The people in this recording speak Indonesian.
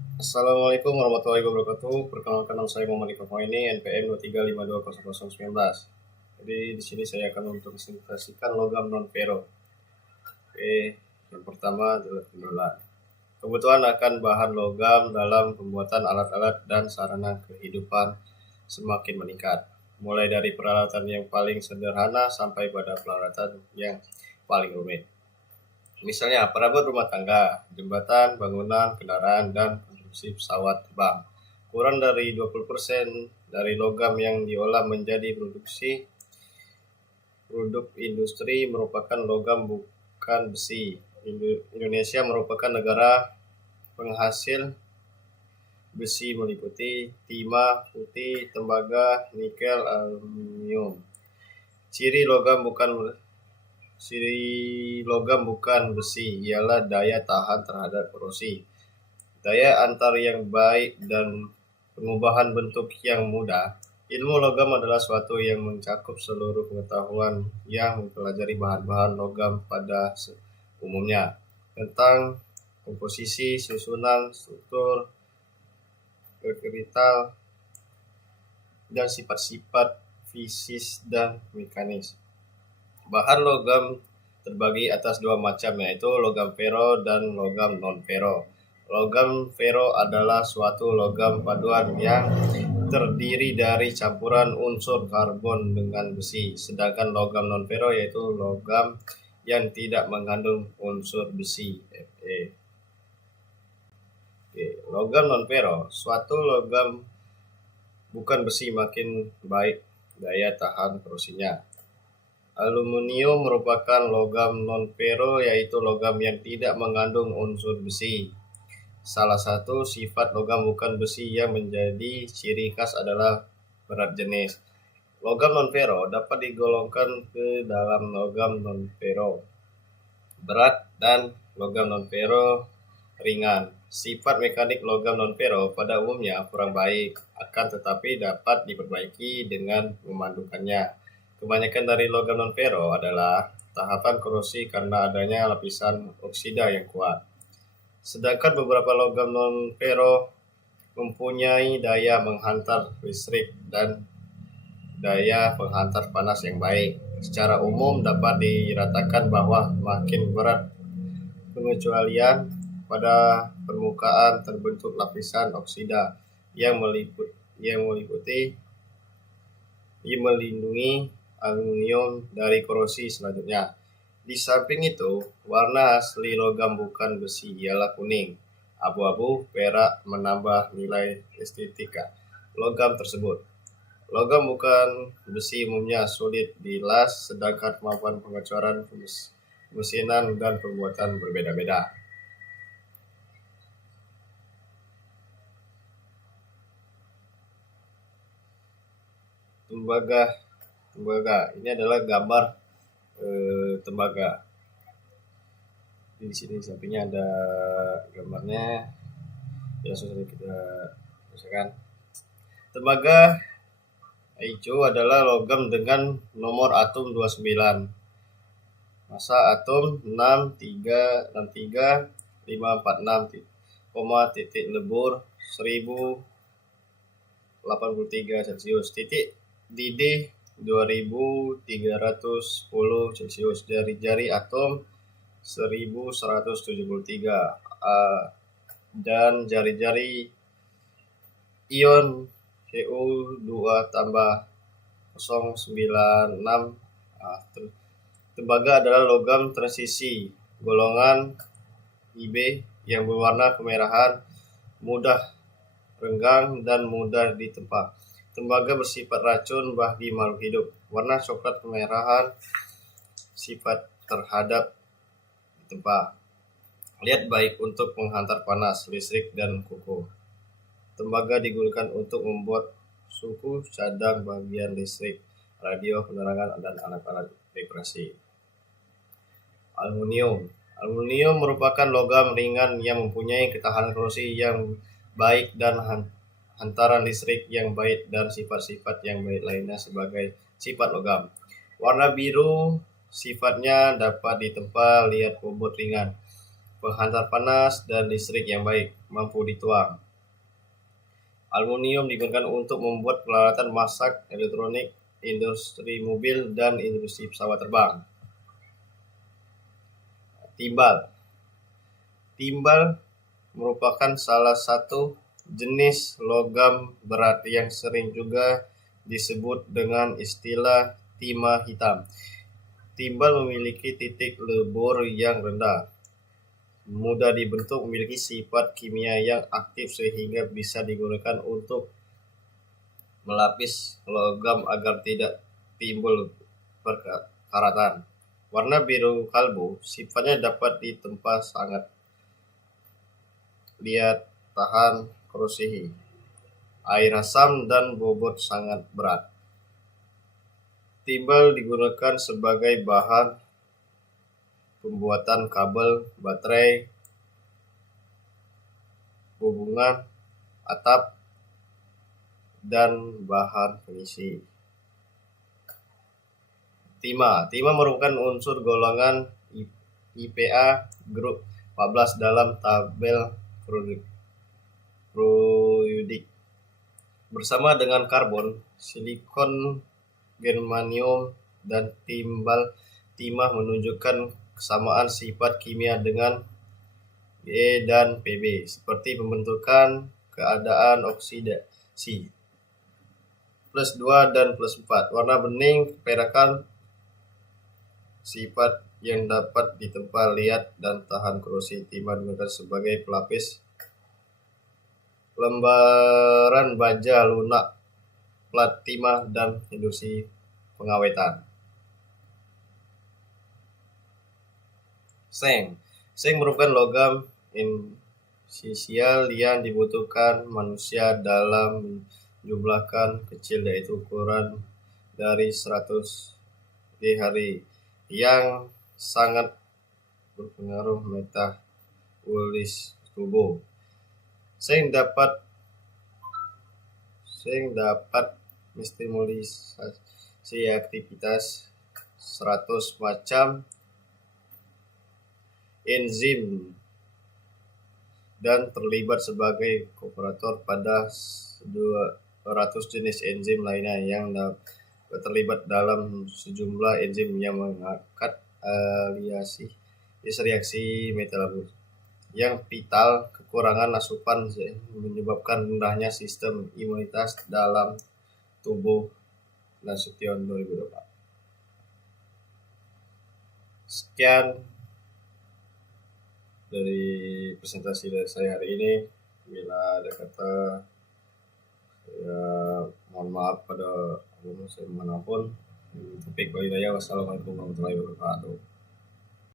Assalamualaikum warahmatullahi wabarakatuh. Perkenalkan nama saya Muhammad Iko ini NPM 235200019. Jadi di sini saya akan mempresentasikan logam non ferro. Oke, yang pertama adalah penjualan. Kebutuhan akan bahan logam dalam pembuatan alat-alat dan sarana kehidupan semakin meningkat. Mulai dari peralatan yang paling sederhana sampai pada peralatan yang paling rumit. Misalnya perabot rumah tangga, jembatan, bangunan, kendaraan, dan konstruksi pesawat terbang. Kurang dari 20% dari logam yang diolah menjadi produk industri merupakan logam bukan besi. Indonesia merupakan negara penghasil besi meliputi timah, putih, tembaga, nikel, aluminium. Ciri logam bukan besi ialah daya tahan terhadap korosi, daya antar yang baik, dan pengubahan bentuk yang mudah. Ilmu logam adalah suatu yang mencakup seluruh pengetahuan yang mempelajari bahan-bahan logam pada umumnya, tentang komposisi, susunan, struktur, kritikal, dan sifat-sifat fisis dan mekanis. Bahan logam terbagi atas dua macam, yaitu logam ferro dan logam non-ferro. Logam ferro adalah suatu logam paduan yang terdiri dari campuran unsur karbon dengan besi, sedangkan logam non-ferro yaitu logam yang tidak mengandung unsur besi, Fe. Oke, logam non-ferro, suatu logam bukan besi makin baik daya tahan korosinya. Aluminium merupakan logam non-ferro, yaitu logam yang tidak mengandung unsur besi. Salah satu sifat logam bukan besi yang menjadi ciri khas adalah berat jenis. Logam non-ferro dapat digolongkan ke dalam logam non-ferro berat dan logam non-ferro ringan. Sifat mekanik logam non-ferro pada umumnya kurang baik, akan tetapi dapat diperbaiki dengan memandukannya. Kebanyakan dari logam non-ferro adalah tahapan korosi karena adanya lapisan oksida yang kuat. Sedangkan beberapa logam non-ferro mempunyai daya menghantar listrik dan daya penghantar panas yang baik. Secara umum dapat diratakan bahwa makin berat pengecualian pada permukaan terbentuk lapisan oksida yang melindungi aluminium dari korosi selanjutnya. Di samping itu, warna asli logam bukan besi ialah kuning, abu-abu, perak, menambah nilai estetika logam tersebut. Logam bukan besi umumnya sulit dilas, sedangkan kemampuan pengecoran, mesinan, dan pembuatan berbeda-beda. Tembaga ini adalah gambar tembaga. Di sini sampingnya ada gambarnya yang sudah kita usahakan. Tembaga hijau adalah logam dengan nomor atom 29, massa atom 63546, titik lebur 1083 Celcius, titik didih 2310 Celcius, jari-jari atom 1173, dan jari-jari ion Cu2 tambah 096. Tembaga adalah logam transisi golongan Ib yang berwarna kemerahan, mudah renggang, dan mudah ditempa. Tembaga bersifat racun bagi makhluk hidup. Warna coklat kemerahan, sifat terhadap ditempa. Lihat baik untuk menghantar panas, listrik, dan kuku. Tembaga digunakan untuk membuat suku cadang bagian listrik, radio, penerangan, dan alat-alat dekorasi. Aluminium merupakan logam ringan yang mempunyai ketahanan korosi yang baik dan hantaran listrik yang baik, dan sifat-sifat yang baik lainnya sebagai sifat logam. Warna biru sifatnya dapat ditempa, lihat bobot ringan, penghantar panas, dan listrik yang baik. mampu dituang. Aluminium digunakan untuk membuat peralatan masak, elektronik, industri mobil, dan industri pesawat terbang. Timbal. Timbal merupakan salah satu jenis logam berat yang sering juga disebut dengan istilah timah hitam. Timbal memiliki titik lebur yang rendah, mudah dibentuk, memiliki sifat kimia yang aktif sehingga bisa digunakan untuk melapis logam agar tidak timbul perkaratan. Warna biru kalbu sifatnya dapat ditempa sangat liat, tahan korosisi, air asam, dan bobot sangat berat. Timbal digunakan sebagai bahan pembuatan kabel, baterai, hubungan, atap, dan bahan pengisi. Timah merupakan unsur golongan IPA grup 14 dalam tabel periodik. Bersama dengan karbon, silikon, germanium, dan timah menunjukkan kesamaan sifat kimia dengan E dan Pb, seperti pembentukan keadaan oksidasi +2 dan +4. Warna bening keperakan, sifat yang dapat ditempa liat dan tahan korosi. Timah digunakan sebagai pelapis lembaran baja lunak, plat timah, dan industri pengawetan. Seng merupakan logam esensial yang dibutuhkan manusia dalam menjumlahkan kecil, yaitu ukuran dari 100 Dh, yang sangat berpengaruh metabolis tubuh. Seng dapat menstimulasi aktivitas 100 macam enzim dan terlibat sebagai kooperator pada 200 jenis enzim lainnya yang terlibat dalam sejumlah enzim yang reaksi metabolis. Yang vital, kekurangan asupan menyebabkan rendahnya sistem imunitas dalam tubuh. Nasution 2024. Sekian dari presentasi dari saya hari ini. Bila ada kata, saya mohon maaf pada saya manapun. Topik bagi saya. Wassalamualaikum warahmatullahi wabarakatuh.